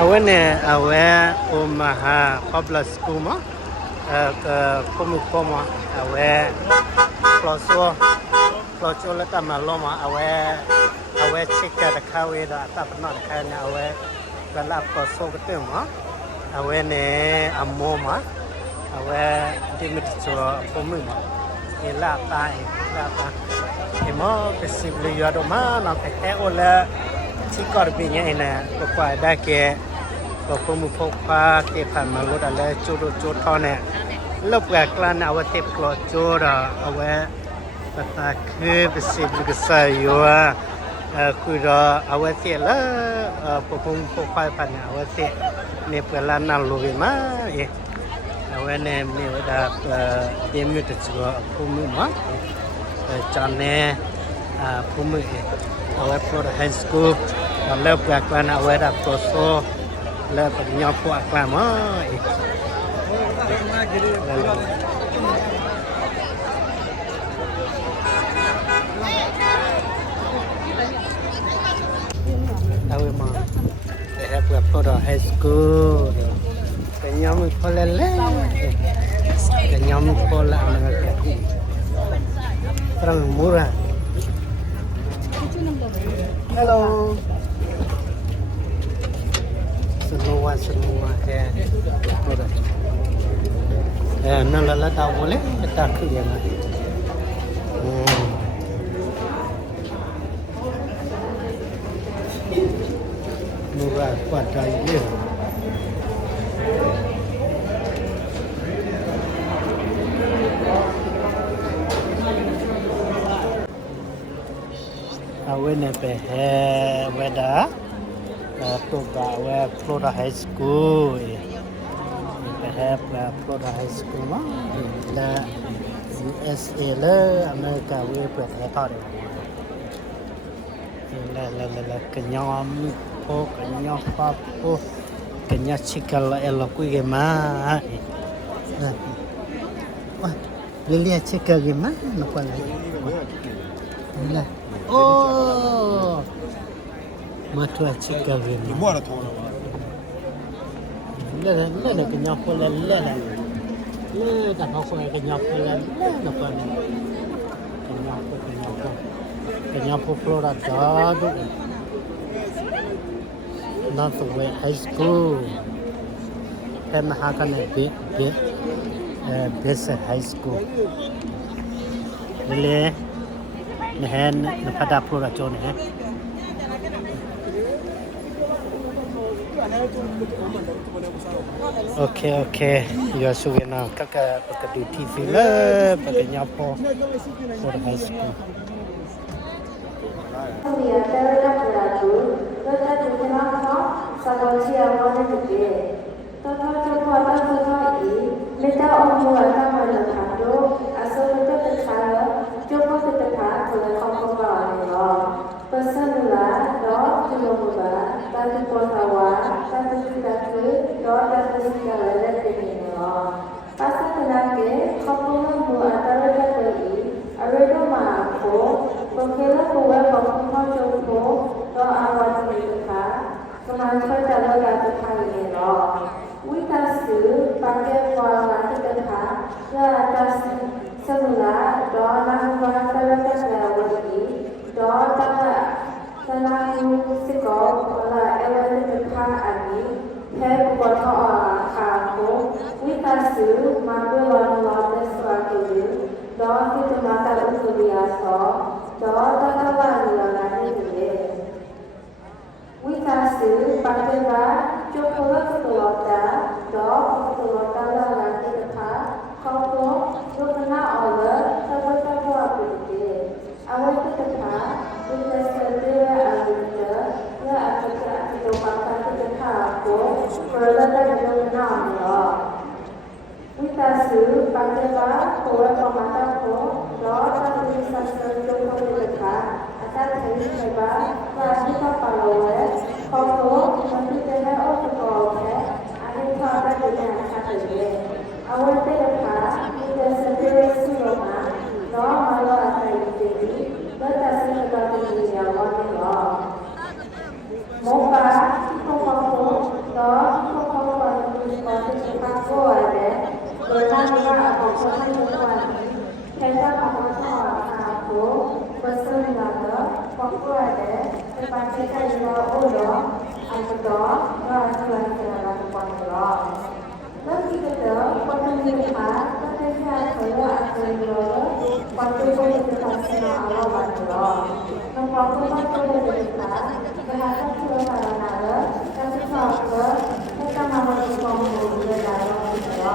Awene awe Omaha Public School ma komu koma awe ploso la tamaloma awe chika da kawe da tapna da kana awe bala ploso ketema awe ne amoma awe dimit so komu ma ela ta emo pesibli yado ma na te ola chikor binya ina ko kwa da ke ko komu phokpa ke phamma lo da le chodo chotone lop ga klan awe te klo choda awe pata ke pesibli ke sayo ku da awe te la popung phokpa pan awe te ne pela na lo be ma awe ne me da demit cho komu ma chane komu awe pro high school le pa klan awe da proso le pa nya po klan ma awe ma le pa pro high school nya mi po le nya mi po la na ka terang murah. Hello. Semua ya. Nang lala tahu boleh kita kerja nak. Murah pada ini. Awe ne pe weda to ga we Florida High School pe Florida High School ma la USA la America we pe ta de la kenyam po kenyam pa po kenya chikal elo ku ge ma wah lilia chikal ge ma no pa la oh matua chika vini Mwana tona wa. Lele kenya pole lele ta ko kenya pole na pa ni kenya po Florida do not the way high school pem ha kan best high school lele nehen na pada Florida chone Okay. Ya suwena kakak di TV lah, pakai nyapo for high school. Tadi potawa, tadi kita ke, doa tadi segala lepas pasal kenake, kampung buat antara kali, ada maapo, pengkela buat kampung jompo, doa awal mereka, kemana jalan kata kali lo, wita su pakai pola kita, ya atas semula doa nak buat antara kali, doa tak Selalu sekolah elemen ani, heb kota kampung, witasu mabulan lawan suatu, doa kita mata untuk biasa, doa tak kawan lagi dia. Witasu pakai coklat telota, doa telota lagi dekat, kampung berkena oleh tak buat dia. Awal kita kita sedaya ada ya kita pakai kita aku berada di dalam kita su pakai kuat pemata ko doa bisa sejauh kita akan jadi hebat masih pahlawan kalau nanti kita ada pada dengan kata awal kita sedaya semua doa malu akan jadi betas sebagai Mopa, Mopa, Pancakala Olo, Alpado, Rasulasana Pondro. Lalu Potamiha, Potamiha Kaya Asal Potamiha Pasina Allah Bandro. Memperkuat Kodedeka, Bahasa Sulasana, Kasih Saka, Kita Mama Tumpang dalam Bandro.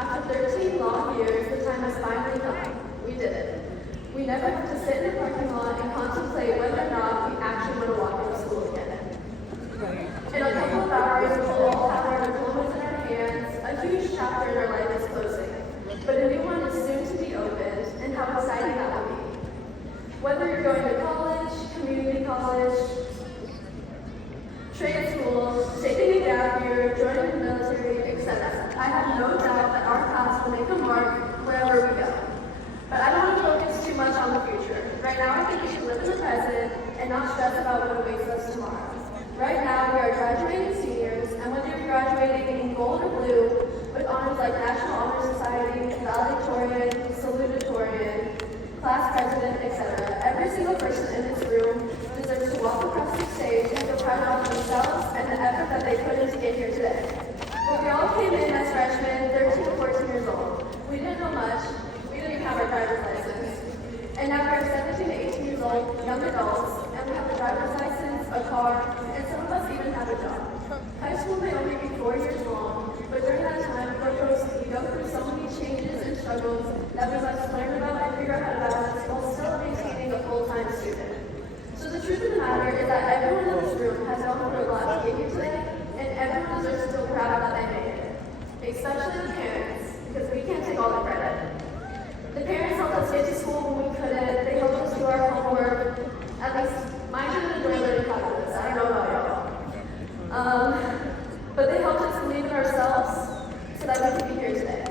After 13 long years, the time has finally come. We did it. We never have to sit in the parking lot and contemplate whether or not we actually want to walk into school again. In a couple of hours, we'll all have our diplomas in our hands. A huge chapter in our life is closing, but a new one is soon to be opened, and how exciting that will be. Whether you're going to college, community college, trade school, taking a gap year, joining the military, etc., I have no doubt that our class will make a mark wherever we go. But I don't want to focus too much on the future. Right now, I think we should live in the present and not stress about what awaits us tomorrow. Right now, we are graduating seniors, and whether you're graduating in gold or blue, with honors like National Honor Society, valedictorian, salutatorian, class president, etc., every single person in this room deserves to walk across the stage and feel proud of themselves and the effort that they put in to get here today. When we all came in as freshmen, 13 to 14 years old, we didn't know much. We didn't even have our driver's license. And now we're 17 to 18 years old, young adults, and we have a driver's license, a car, and some of us even have a job. High school may only be 4 years long, but during that time, we go through so many changes and struggles that we must learn about and figure out how to balance while still maintaining a full-time student. So the truth of the matter is that everyone in this room has gone through a lot to get here today, and everyone deserves to feel proud that they made it. Especially the parents, because we can't take all the credit. The parents helped us get to school when we couldn't. They helped us do our homework. At least mine didn't enjoy learning calculus. I don't know about y'all. But they helped us believe in ourselves so that we could be here today.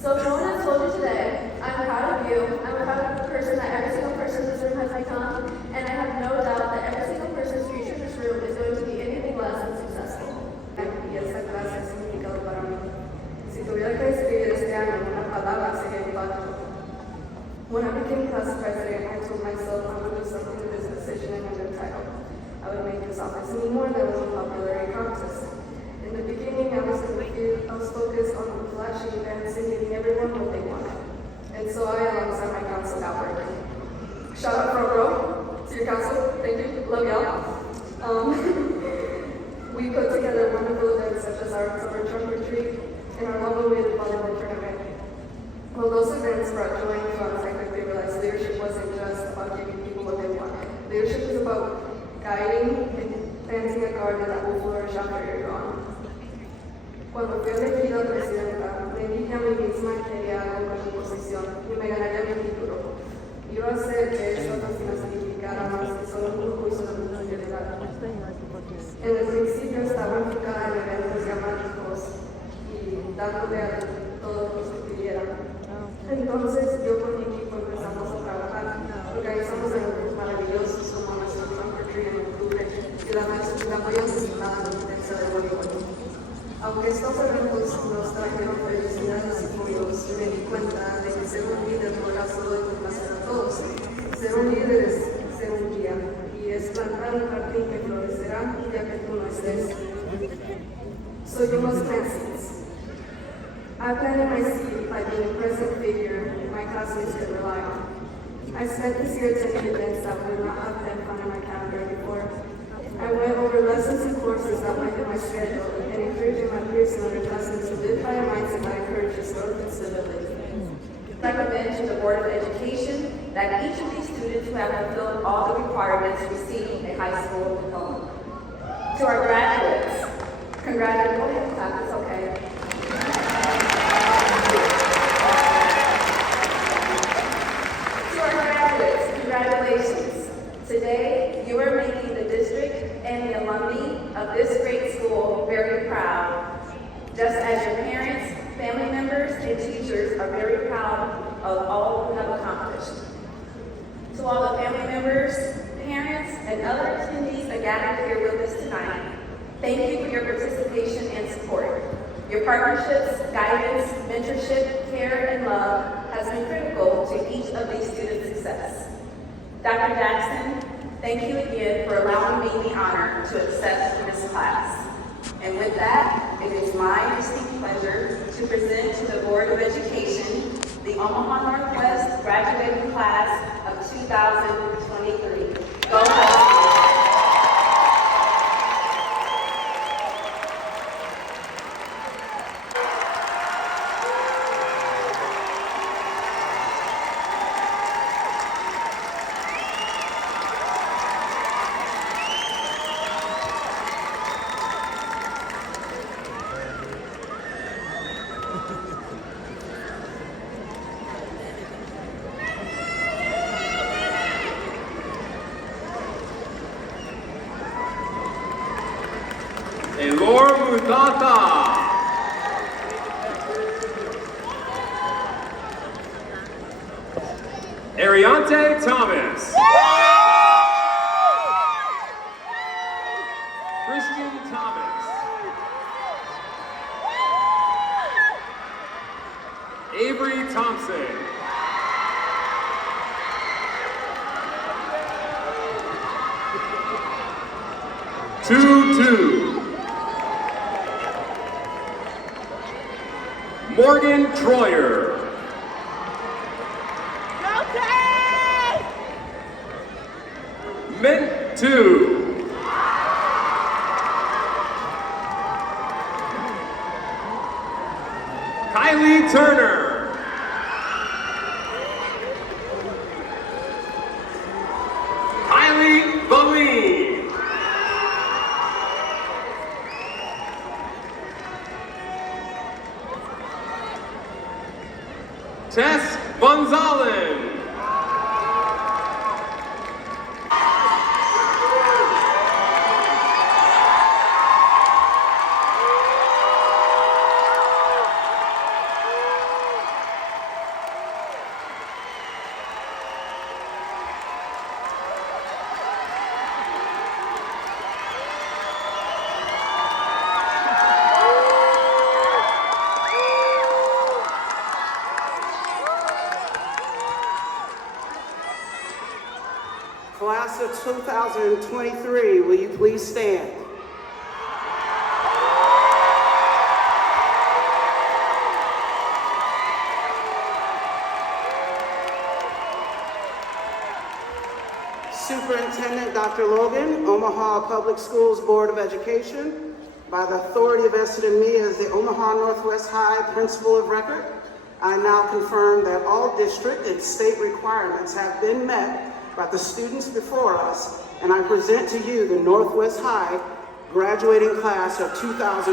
So if no one has told you today, I'm proud of you. I'm proud of the person that every single person in this room has become, and I have no doubt that every single person's future in this room is going to be anything less than successful. Y esa clase ha significado para mí. Si tuviera que describir este año en una palabra, sería impacto. When I became class president, I told myself I would do something with this decision and a good title. I would make this office mean more than one popularity contest. In the beginning, I was focused on the flashy events and giving everyone what they wanted. And so I, alongside my council, got working. Shout out front row to your council. Thank you. Love y'all. We put together wonderful events such as our October trunk retreat and our long-awaited volleyball tournament. While those events brought joy and fun, I quickly realized leadership wasn't just about giving people what they wanted. Leadership is about guiding and planting a garden that will flourish after you're gone. Cuando fui elegida presidenta, me dije a mí misma que haría algo con mi posición y me ganaría mi título. Iba a hacer que esa oficina significara más que solo un grupo y solo una prioridad. En el principio estaba enfocada en eventos llamativos y dándole a todos los que pidieran. Entonces yo con mi equipo empezamos a trabajar, organizamos eventos maravillosos como nuestro trunk retreat en octubre y la apoyo anticipada en la competencia de voleibol. Aunque estos eventos nos trajeron felicidades y juegos, me di cuenta de que ser un líder no era solo de complacer a todos. Ser un líder es ser un guía y es plantar un jardín que florecerá ya que tú no estés. So you must plant seeds. I planted my seed by being a present figure my classmates could rely on. I spent this year attending events that would not have been on my calendar before. I went over lessons and courses that might fit my schedule and encouraging my peers and other classmates to live by a mindset that encourages growth and stability. I recommend to the Board of Education that each of these students who have fulfilled all the requirements receive a high school diploma. To our graduates, congratulations. Go ahead and clap, it's okay. To our graduates, congratulations. Today, you are making the district and the alumni of this great school very proud, just as your parents, family members, and teachers are very proud of all you have accomplished. To all the family members, parents, and other attendees that gathered here with us tonight, thank you for your participation and support. Your partnerships, guidance, mentorship, care, and love has been critical to each of these students' success. Dr. Jackson, thank you again for allowing me the honor to accept this class. And with that, it is my distinct pleasure to present to the Board of Education the Omaha Northwest graduating class of 2023. Go Huskies! Elor Mutata. Ariante Thomas. Christian Thomas. Avery Thompson. Two. Morgan Troyer. Mint 2. Kylie Turner. Kylie Bowie. Tess Gonzalez. Class of 2023, will you please stand? Superintendent Dr. Logan, Omaha Public Schools Board of Education, by the authority vested in me as the Omaha Northwest High Principal of Record, I now confirm that all district and state requirements have been met by the students before us, and I present to you the Northwest High graduating class of 2023.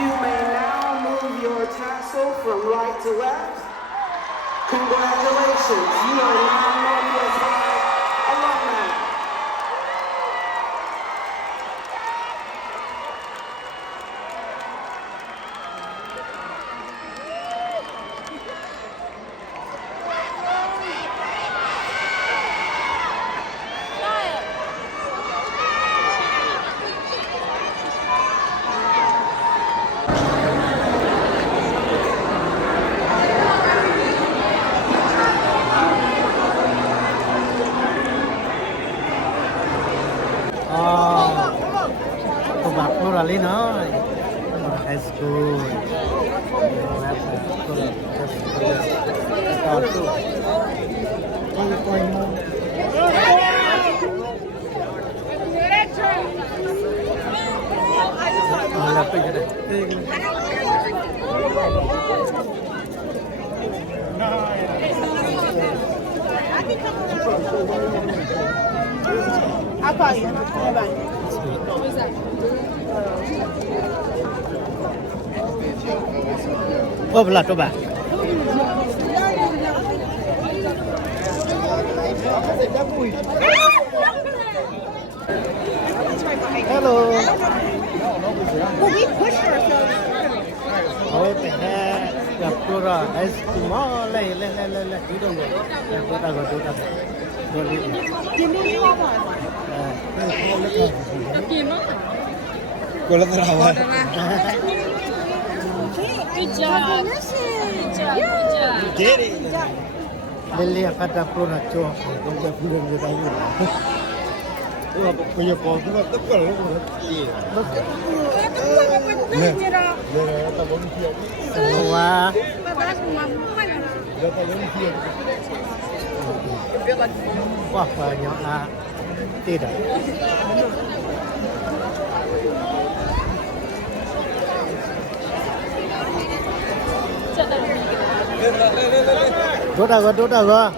You may now move your tassel from right to left. Congratulations, you are now Northwest High alumni. Rally no, high school. Apa ya? Oh, belah coba. Hello. Well, we pushed ourselves through. Oh, Gapura, as tomorrow, le. You don't go. Good job. Good job. You did it. Lily kata pura cok, dia belum kita ini. Wah, punya foto lah, tepat lah. Wah. Wah, banyak lah. Tidak. Duduk gua.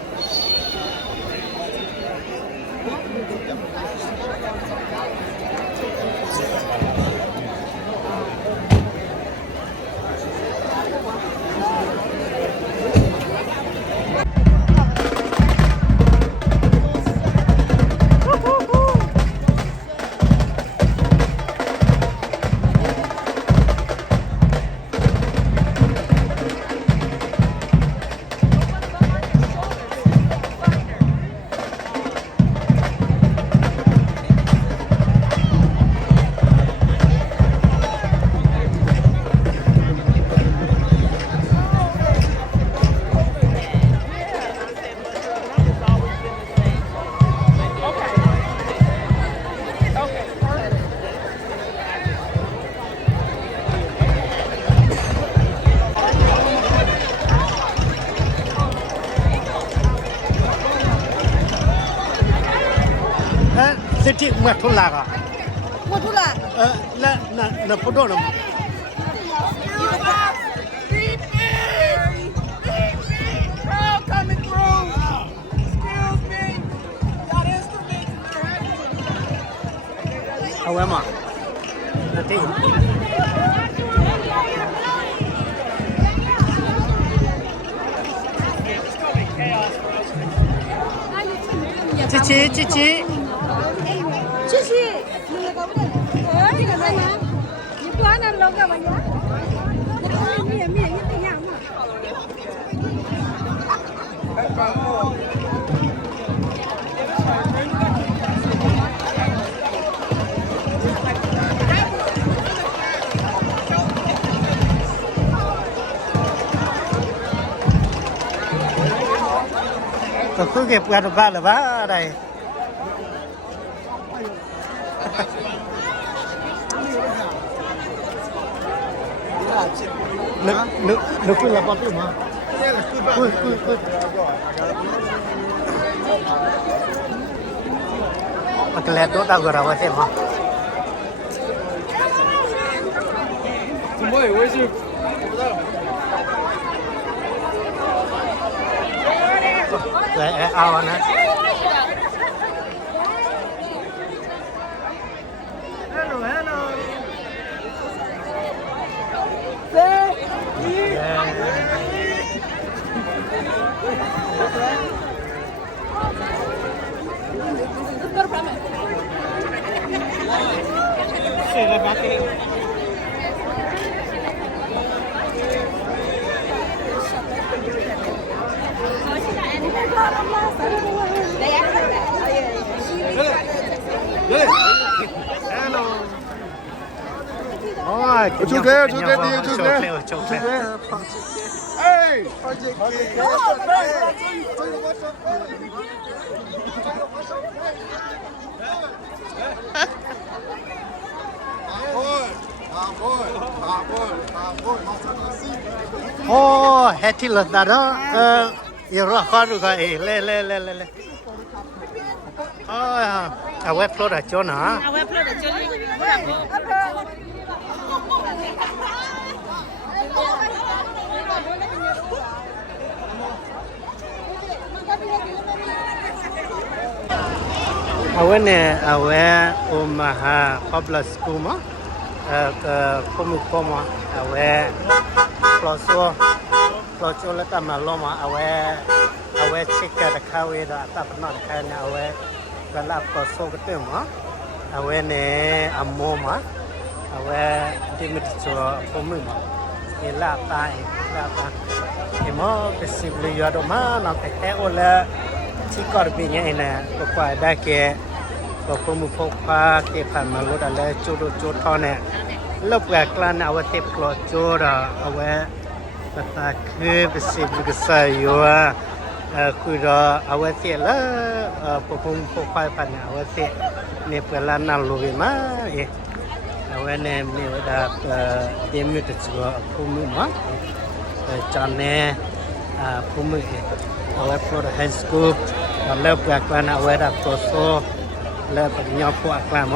Siti Matulaga. Motula. La Podona. Coming through. Excuse me. Got instruments in your hand. Awema. Nanti. Cici. 谢谢。那个不是，这个什么？你不按那老干嘛呀？面一定样嘛。Tôi cứ kịp ra được ba là bá ở đây. Nước cứ là bao nhiêu mà? Cui. Mà cái lẹt đó tao gọi là thế mà. Đấy, ao anh ấy. Hello. Ôi, chú thế, chú thế. Hey! Ồ, hết thì lật đó. Yêu rõ khó được rồi. Lên. Ôi, à web plot ở chỗ nào? Awe ne awe Omaha Public School ma komu awe ploso la tamaloma awe chika da kawe da tapna da kana awe kala ploso kete ma awe ne amoma awe dimit cho komu ma ela ta emo possibly yado ma na te olaที่กอดปีนี้นะก็กว่าได้แก่ก็พมุพกพาเก็บผ่านมาลดอะไรจุดทอเนี่ยลบแกกลานเอาไว้เต็มกลอจุดเอาไว้ปะตาคือเป็นสิ่งที่ใส่อยู่คือเราเอาไว้เสียแล้วพมุพกพาผ่านเอาไว้เสียเนี่ยเพื่อลานนั่งลงมาเอาไว้เนี่ยมีเวลาเดี๋ยวมีแต่ชัวพมุมาจานเนี่ยพมุawal Florida High School, lalu pelakon awal dah prosok, lalu penyampu aklam,